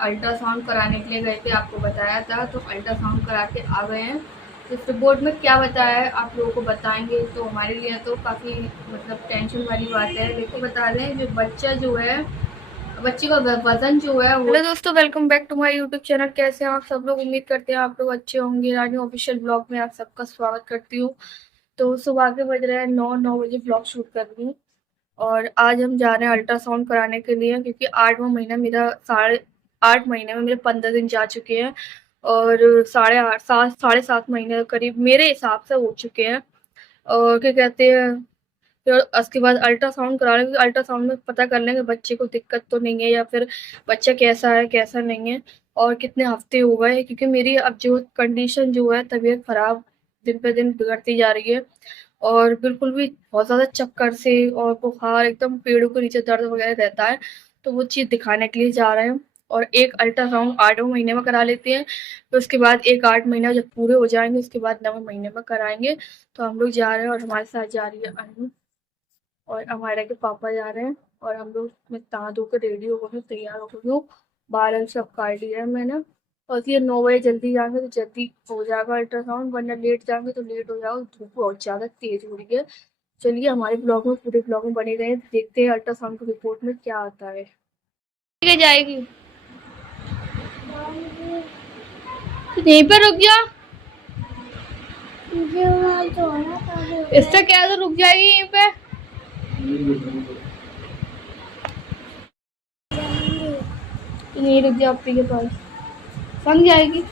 Ultrasound कराने के लिए गए थे, आपको बताया था। तो अल्ट्रासाउंड करा के आ गए हैं। इस रिपोर्ट में क्या बताया है आप लोगों को बताएंगे, तो हमारे लिए तो काफ़ी मतलब टेंशन वाली बात है। लेकिन बता दें, जो बच्चा जो है, बच्चे का वजन जो है वो। हेलो दोस्तों, welcome back to my YouTube channel. कैसे हैं आप सब लोग? उम्मीद करते हैं आप लोग अच्छे होंगे। रानी ऑफिशियल ब्लॉग में आप सबका स्वागत करती हूँ। तो सुबह के बज रहे हैं 9 बजे ब्लॉग शूट कर रही हूँ। और आज हम जा रहे हैं अल्ट्रासाउंड कराने के लिए, क्योंकि 8वां महीना मेरा, 8.5 महीने में मेरे 15 दिन जा चुके हैं। और 7.5 महीने करीब मेरे हिसाब से हो चुके हैं। और क्या कहते हैं, फिर उसके बाद अल्ट्रासाउंड करा लेंगे। अल्ट्रासाउंड में पता कर लेंगे बच्चे को दिक्कत तो नहीं है, या फिर बच्चा कैसा है कैसा नहीं है, और कितने हफ्ते हो गए। क्योंकि मेरी अब जो कंडीशन जो है, तबीयत खराब दिन पे दिन बिगड़ती जा रही है। और बिल्कुल भी बहुत ज़्यादा चक्कर से और बुखार, एकदम पेड़ों के नीचे दर्द वगैरह रहता है। तो वो चीज़ दिखाने के लिए जा रहे हैं। और एक अल्ट्रासाउंड 8वें महीने में करा लेते हैं। फिर उसके बाद एक 8 महीना जब पूरे हो जाएंगे, उसके बाद 9वें महीने में कराएंगे। तो हम लोग जा रहे हैं, और हमारे साथ जा रही है अनु, और हमारे के पापा जा रहे हैं। और हम लोग, मैं नहा धो के रेडी हो गई हूँ, तैयार हो गई हूँ। बाल सब काट लिया है मैंने। और ये 9 बजे जल्दी जाएंगे तो जल्दी हो जाएगा अल्ट्रासाउंड, वरना लेट जाएंगे तो लेट हो जाएगा। धूप बहुत ज़्यादा तेज हो रही है। चलिए, हमारे ब्लॉग में, पूरे ब्लॉग में बने रहे, देखते हैं अल्ट्रासाउंड की रिपोर्ट में क्या आता है। ठीक है, जाएगी तो यहीं पर रुक जा। इससे क्या, तो रुक जाएगी यहीं पे। नहीं रुक जा, आपके पास समझ जाएगी।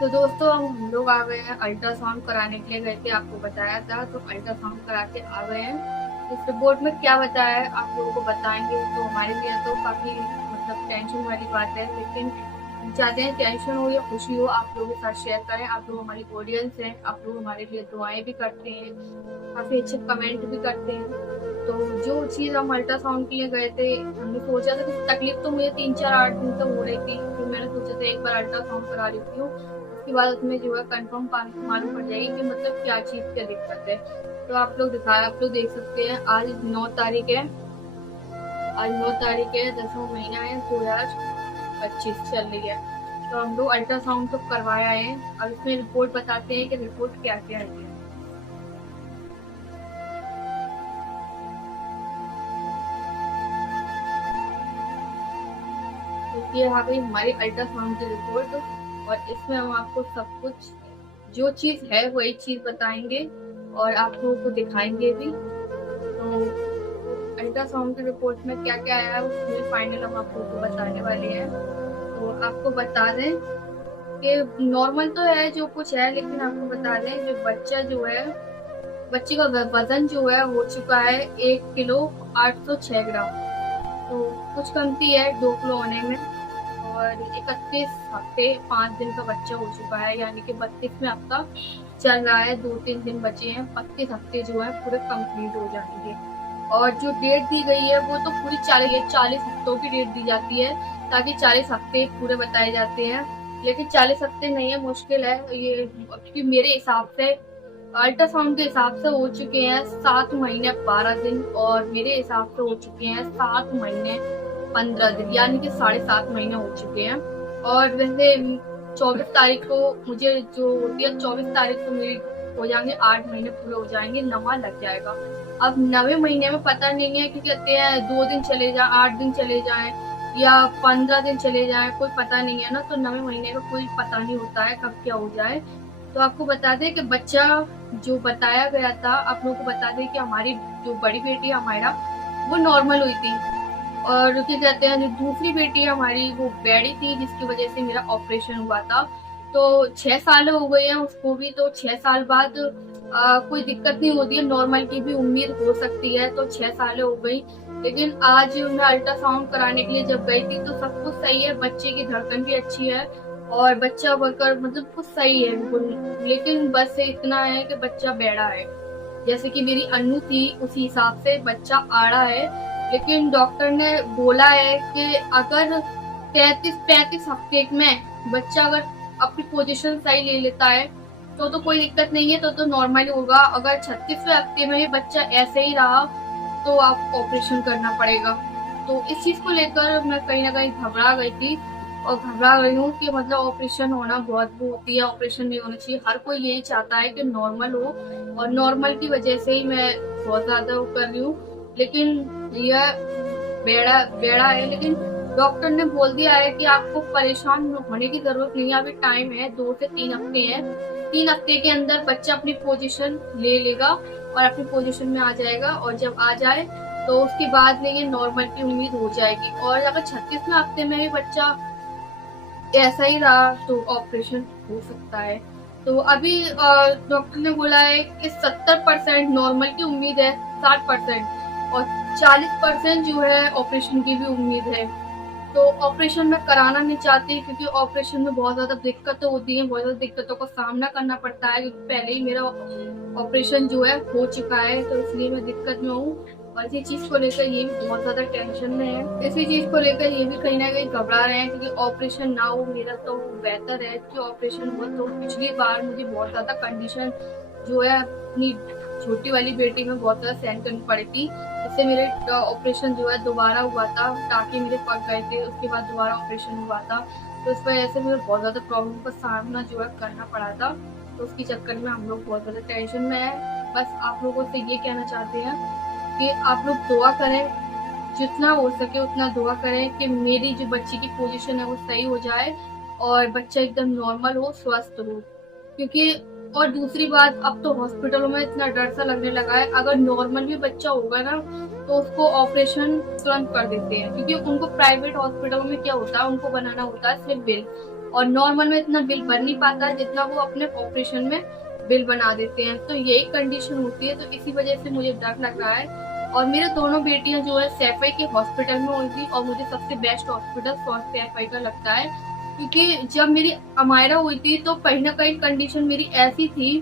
तो दोस्तों, हम लोग आ गए हैं। अल्ट्रासाउंड कराने के लिए गए थे, आपको बताया था। तो अल्ट्रासाउंड करा के आ गए हैं। इस रिपोर्ट में क्या बताया है आप लोगों को बताएंगे। तो हमारे लिए तो काफ़ी मतलब टेंशन वाली बात है। लेकिन चाहते हैं टेंशन हो या खुशी हो, आप लोगों के साथ शेयर करें। आप लोग हमारी ऑडियंस हैं, आप लोग हमारे लिए दुआएं भी करते हैं, काफ़ी अच्छे कमेंट भी करते हैं। तो जो चीज़ हम अल्ट्रासाउंड के लिए गए थे, हमने सोचा था कि तकलीफ तो मुझे 3-4-8 दिन तो हो रही थी। फिर मैंने सोचा था एक बार अल्ट्रासाउंड करा लेती हूँ, उसके बाद उसमें जो है कंफर्म मालूम पड़ जाएगी कि मतलब क्या चीज़ क्या दिक्कत है। तो आप लोग देख सकते हैं। आज 9 तारीख है, आज 9 तारीख है, 10वां महीना है, 2025 चल रही है। तो हम लोग अल्ट्रासाउंड तो करवाया है। अब इसमें रिपोर्ट बताते हैं कि रिपोर्ट क्या क्या है। तो ये आ गई हमारी अल्ट्रासाउंड की रिपोर्ट। और इसमें हम आपको सब कुछ, जो चीज़ है वही चीज़ बताएंगे, और आप लोगों को दिखाएंगे भी। तो अल्ट्रासाउंड की रिपोर्ट में क्या क्या आया है, उसमें फाइनल हम आप लोगों को बताने वाले हैं। तो आपको बता दें कि नॉर्मल तो है जो कुछ है, लेकिन आपको बता दें, जो बच्चा जो है, बच्चे का वजन जो है हो चुका है 1 किलो 806 ग्राम। तो कुछ कमती है 2 किलो होने में। और 31 हफ्ते 5 दिन का बच्चा हो चुका है, यानी कि 32 में हफ्ता चल रहा है, 2-3 दिन बचे हैं। 32 हफ्ते जो है पूरे कंप्लीट हो जाएंगे। और जो डेट दी गई है वो तो पूरी 40 हफ्तों की डेट दी जाती है, ताकि 40 हफ्ते पूरे बताए जाते हैं। लेकिन 40 हफ्ते नहीं है, मुश्किल है ये, क्योंकि मेरे हिसाब से, अल्ट्रासाउंड के हिसाब से हो चुके हैं 7 महीने 12 दिन, और मेरे हिसाब से हो चुके हैं 7 महीने 15 दिन, यानी कि 7.5 महीने हो चुके हैं। और वैसे 24 तारीख को मुझे जो होती है, 24 तारीख को मेरी हो जाएंगे 8 महीने पूरे हो जाएंगे, 9वां लग जाएगा। अब 9वें महीने में पता नहीं है कि कहते हैं 2 दिन चले जाए, 8 दिन चले जाए, या 15 दिन चले जाए, कोई पता नहीं है ना। तो 9वें महीने का कोई पता नहीं होता है कब क्या हो जाए। तो आपको बता दें कि बच्चा जो बताया गया था, आप लोगों को बता दें कि हमारी जो बड़ी बेटी है हमारा, वो नॉर्मल हुई थी। और क्या कहते हैं, जो दूसरी बेटी है हमारी, वो बैडी थी, जिसकी वजह से मेरा ऑपरेशन हुआ था। तो 6 साल हो गए हैं उसको भी। तो 6 साल बाद कोई दिक्कत नहीं होती है, नॉर्मल की भी उम्मीद हो सकती है। तो 6 साल हो गई। लेकिन आज मैं अल्ट्रासाउंड कराने के लिए जब गई थी, तो सब कुछ सही है, बच्चे की धड़कन भी अच्छी है, और बच्चा वर्कर मतलब कुछ सही है बिल्कुल, लेकिन बस इतना है कि बच्चा बेड़ा है। जैसे कि मेरी अन्नू थी उसी हिसाब से बच्चा आड़ा है, लेकिन डॉक्टर ने बोला है कि अगर 33-35 हफ्ते में बच्चा अगर अपनी पोजीशन सही ले लेता है तो कोई दिक्कत नहीं है, तो नॉर्मल होगा। अगर 36वें हफ्ते में भी बच्चा ऐसे ही रहा तो आप ऑपरेशन करना पड़ेगा। तो इस चीज को लेकर मैं कहीं ना कहीं घबरा गई थी और घबरा गई हूँ कि मतलब ऑपरेशन होना बहुत वो होती है, ऑपरेशन नहीं होना चाहिए। हर कोई यही चाहता है कि नॉर्मल हो, और नॉर्मल की वजह से ही मैं बहुत ज्यादा वो कर रही हूँ। लेकिन यह बेड़ा बेड़ा है, लेकिन डॉक्टर ने बोल दिया है कि आपको परेशान होने की जरूरत नहीं है, अभी टाइम है, 2 से 3 हफ्ते हैं। 3 हफ्ते के अंदर बच्चा अपनी पोजीशन ले लेगा और अपनी पोजीशन में आ जाएगा, और जब आ जाए तो उसके बाद ये नॉर्मल की उम्मीद हो जाएगी। और अगर 36वें हफ्ते में भी बच्चा ऐसा ही रहा तो ऑपरेशन हो सकता है। तो अभी डॉक्टर ने बोला है कि 70% नॉर्मल की उम्मीद है, 60% और 40% जो है ऑपरेशन की भी उम्मीद है। तो ऑपरेशन में कराना नहीं चाहती, क्योंकि ऑपरेशन में बहुत ज्यादा दिक्कतें होती हैं, बहुत ज्यादा दिक्कतों का सामना करना पड़ता है, क्योंकि पहले ही मेरा ऑपरेशन जो है हो चुका है, तो इसलिए मैं दिक्कत में हूँ। और इसी चीज को लेकर ये भी बहुत ज्यादा टेंशन में है, इसी चीज को लेकर ये भी कहीं ना कहीं घबरा रहे हैं, क्योंकि ऑपरेशन ना हो मेरा तो बेहतर है कि ऑपरेशन हो। तो पिछली बार मुझे बहुत ज्यादा कंडीशन जो है अपनी छोटी वाली बेटी में बहुत ज्यादा सहन करनी पड़ी थी। इससे मेरे ऑपरेशन जो है दोबारा हुआ था, टाँके मेरे पक गए थे, उसके बाद दोबारा ऑपरेशन हुआ था। तो इस वजह से मुझे बहुत ज्यादा प्रॉब्लम का सामना जो है करना पड़ा था। तो उसके चक्कर में हम लोग बहुत ज्यादा टेंशन में है। बस आप लोगों से ये कहना चाहते हैं कि आप लोग दुआ करें, जितना हो सके उतना दुआ करें कि मेरी जो बच्ची की पोजीशन है वो सही हो जाए और बच्चा एकदम नॉर्मल हो, स्वस्थ हो। क्योंकि और दूसरी बात, अब तो हॉस्पिटलों में इतना डर सा लगने लगा है, अगर नॉर्मल भी बच्चा होगा ना तो उसको ऑपरेशन तुरंत कर देते हैं, क्योंकि उनको प्राइवेट हॉस्पिटलों में क्या होता है, उनको बनाना होता है सिर्फ बिल, और नॉर्मल में इतना बिल भर नहीं पाता जितना वो अपने ऑपरेशन में बिल बना देते हैं। तो यही कंडीशन होती है, तो इसी वजह से मुझे डर लग रहा है। और मेरे दोनों बेटियां जो है सैफई के हॉस्पिटल में हुई थी, और मुझे सबसे बेस्ट हॉस्पिटल सैफई का लगता है, क्योंकि जब मेरी अमायरा हुई थी तो कहीं ना कहीं कंडीशन मेरी ऐसी थी,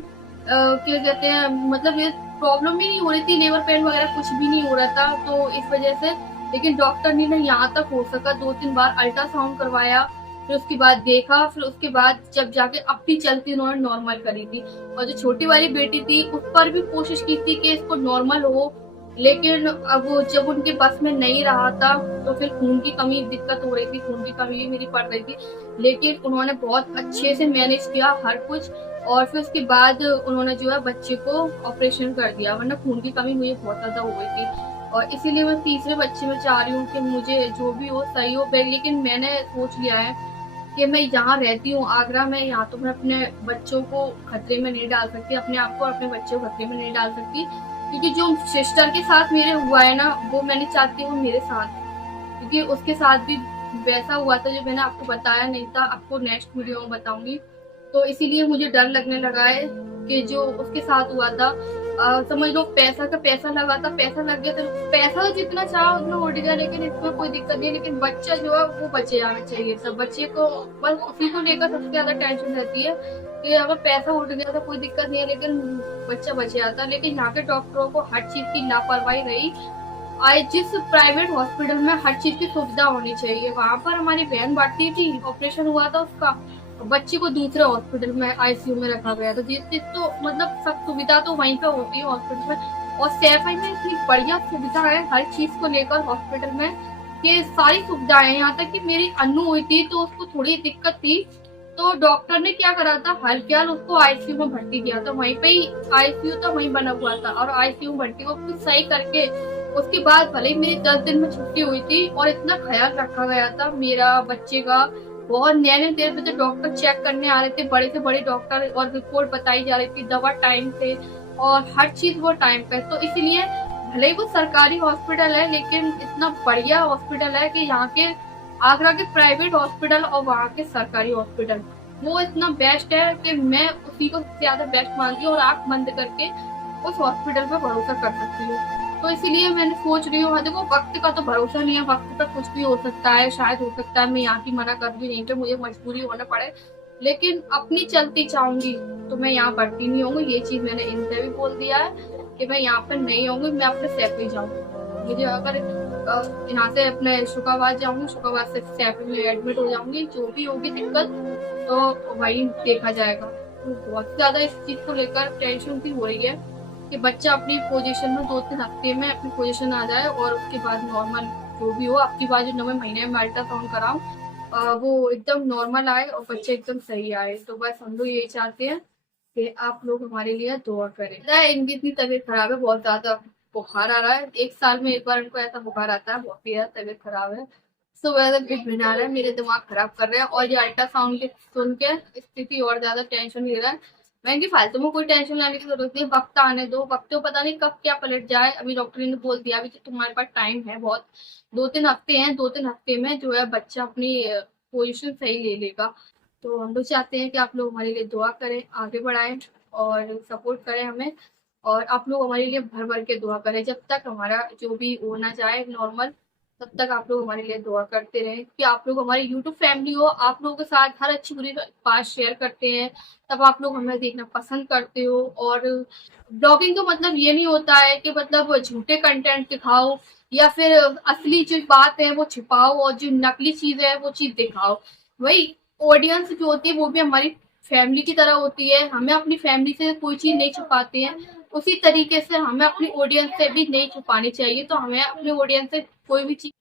क्या कहते हैं, मतलब ये प्रॉब्लम भी नहीं हो रही थी, लेबर पेन वगैरह कुछ भी नहीं हो रहा था, तो इस वजह से। लेकिन डॉक्टर ने ना यहाँ तक हो सका 2-3 बार अल्ट्रासाउंड करवाया, फिर उसके बाद देखा, फिर उसके बाद जब जाके अपनी चलती उन्होंने नॉर्मल करी थी। और जो छोटी वाली बेटी थी उस पर भी कोशिश की थी कि इसको नॉर्मल हो, लेकिन अब वो जब उनके बस में नहीं रहा था तो फिर खून की कमी दिक्कत हो रही थी, खून की कमी भी मेरी पड़ रही थी, लेकिन उन्होंने बहुत अच्छे से मैनेज किया हर कुछ। और फिर उसके बाद उन्होंने जो है बच्चे को ऑपरेशन कर दिया, वरना खून की कमी मुझे बहुत ज्यादा हो गई थी। और इसीलिए मैं तीसरे बच्चे में चाह रही हूँ कि मुझे जो भी हो सही हो। लेकिन मैंने सोच लिया है कि मैं यहाँ रहती हूँ आगरा में, यहाँ तो मैं अपने बच्चों को खतरे में नहीं डाल सकती, अपने आप को और अपने बच्चे को खतरे में नहीं डाल सकती, क्योंकि जो सिस्टर के साथ मेरे हुआ है ना वो मैं नहीं चाहती हूँ मेरे साथ, क्योंकि उसके साथ भी वैसा हुआ था जो मैंने आपको बताया नहीं था, आपको नेक्स्ट वीडियो में बताऊंगी। तो इसीलिए मुझे डर लगने लगा है कि जो उसके साथ हुआ था, समझ लो पैसा का पैसा लगा था, पैसा लग गया, तो पैसा तो जितना चाहो उतना उठ गया, लेकिन इसमें कोई दिक्कत नहीं। लेकिन बच्चा जो है वो बचे जाना चाहिए, सब बच्चे को बस उसी को लेकर सबसे ज्यादा टेंशन रहती है कि अगर पैसा उठ गया तो कोई दिक्कत नहीं है, लेकिन बच्चा बचे जाता। लेकिन यहाँ के डॉक्टरों को हर चीज की लापरवाही रही। जिस प्राइवेट हॉस्पिटल में हर चीज की सुविधा होनी चाहिए, वहाँ पर हमारी बहन बाटी थी, ऑपरेशन हुआ था उसका, बच्चे को दूसरे हॉस्पिटल में आईसीयू में रखा गया था। जिस तो मतलब सब सुविधा तो वहीं पे होती है हॉस्पिटल में, और सैफई में इतनी बढ़िया सुविधा है हर चीज को लेकर हॉस्पिटल में, कि सारी सुविधाएं, यहाँ तक कि मेरी अन्नू हुई थी तो उसको थोड़ी दिक्कत थी, तो डॉक्टर ने क्या करा था, हल्के उसको आईसीयू में भर्ती किया था, वहीं पे ही आईसीयू तो वहीं बना हुआ था, और आईसीयू भर्ती को कुछ सही करके उसके बाद भले ही मेरी 10 दिन में छुट्टी हुई थी, और इतना ख्याल रखा गया था मेरा बच्चे का। बहुत नए देर पे डॉक्टर चेक करने आ रहे थे, बड़े से बड़े डॉक्टर, और रिपोर्ट बताई जा रही थी, दवा टाइम से और हर चीज वो टाइम पे। तो इसलिए भले ही वो सरकारी हॉस्पिटल है, लेकिन इतना बढ़िया हॉस्पिटल है कि यहाँ के आगरा के प्राइवेट हॉस्पिटल और वहाँ के सरकारी हॉस्पिटल वो इतना बेस्ट है कि मैं उसी को ज्यादा बेस्ट मानती हूँ, और आंख बंद करके उस हॉस्पिटल पे भरोसा कर सकती हूँ। तो इसीलिए मैंने सोच रही हूँ, हाँ देखो वक्त का तो भरोसा नहीं है, वक्त पे कुछ भी हो सकता है, शायद हो सकता है मैं यहाँ की मना कर दूँ, यहीं पे मुझे मजबूरी होना पड़े, लेकिन अपनी चलती चाहूंगी तो मैं यहाँ बढ़ती नहीं होंगी। ये चीज मैंने इनसे भी बोल दिया है कि मैं यहाँ पर नहीं होंगी, मैं अपने सैफरी जाऊंगी। मुझे अगर यहाँ से अपने शुकाबाद जाऊंगी, शुकाबाद से सैफरी में एडमिट हो जाऊंगी, जो भी होगी दिक्कत तो वही देखा जाएगा। तो बहुत ज्यादा इस चीज को लेकर टेंशन भी हो रही है कि बच्चा अपनी पोजीशन में 2-3 हफ्ते में अपनी पोजीशन आ जाए और उसके बाद नॉर्मल जो भी हो, आपकी बात जो 9वें महीने में अल्ट्रासाउंड कराऊं वो एकदम नॉर्मल आए और बच्चे एकदम सही आए। तो बस हम लोग यही चाहते हैं कि आप लोग हमारे लिए दुआ करें। पता है इनकी इतनी तबीयत खराब है, बहुत ज्यादा बुखार आ रहा है, 1 साल में एक बार इनको ऐसा बुखार आता है, बहुत ही ज्यादा तबीयत खराब है। सुबह से भिन आ रहा है, मेरे दिमाग खराब कर रहे हैं, और ये अल्ट्रासाउंड के सुन के स्थिति और ज्यादा टेंशन ले रहा है। मैं इनकी फालतू में कोई टेंशन लेने की जरूरत नहीं, वक्त आने दो, वक्त को पता नहीं कब क्या पलट जाए। अभी डॉक्टर ने बोल दिया अभी कि तुम्हारे पास टाइम है बहुत, 2-3 हफ्ते हैं, 2-3 हफ्ते में जो है बच्चा अपनी पोजीशन सही ले लेगा। तो हम लोग चाहते हैं कि आप लोग हमारे लिए दुआ करें, आगे बढ़ाएं और सपोर्ट करें हमें, और आप लोग हमारे लिए भर भर के दुआ करें। जब तक हमारा जो भी होना चाहे नॉर्मल, तब तक आप लोग हमारे लिए दुआ करते रहें कि आप लोग हमारी यूट्यूब फैमिली हो, आप लोगों के साथ हर अच्छी बुरी बात शेयर करते हैं, तब आप लोग हमें देखना पसंद करते हो। और ब्लॉगिंग तो मतलब ये नहीं होता है कि मतलब झूठे कंटेंट दिखाओ या फिर असली जो बात है वो छिपाओ और जो नकली चीज है वो चीज दिखाओ। वही ऑडियंस जो होती है वो भी हमारी फैमिली की तरह होती है, हमें अपनी फैमिली से कोई चीज नहीं छुपाते हैं, उसी तरीके से हमें अपनी ऑडियंस से भी नहीं छुपानी चाहिए। तो हमें अपने ऑडियंस से कोई भी चीज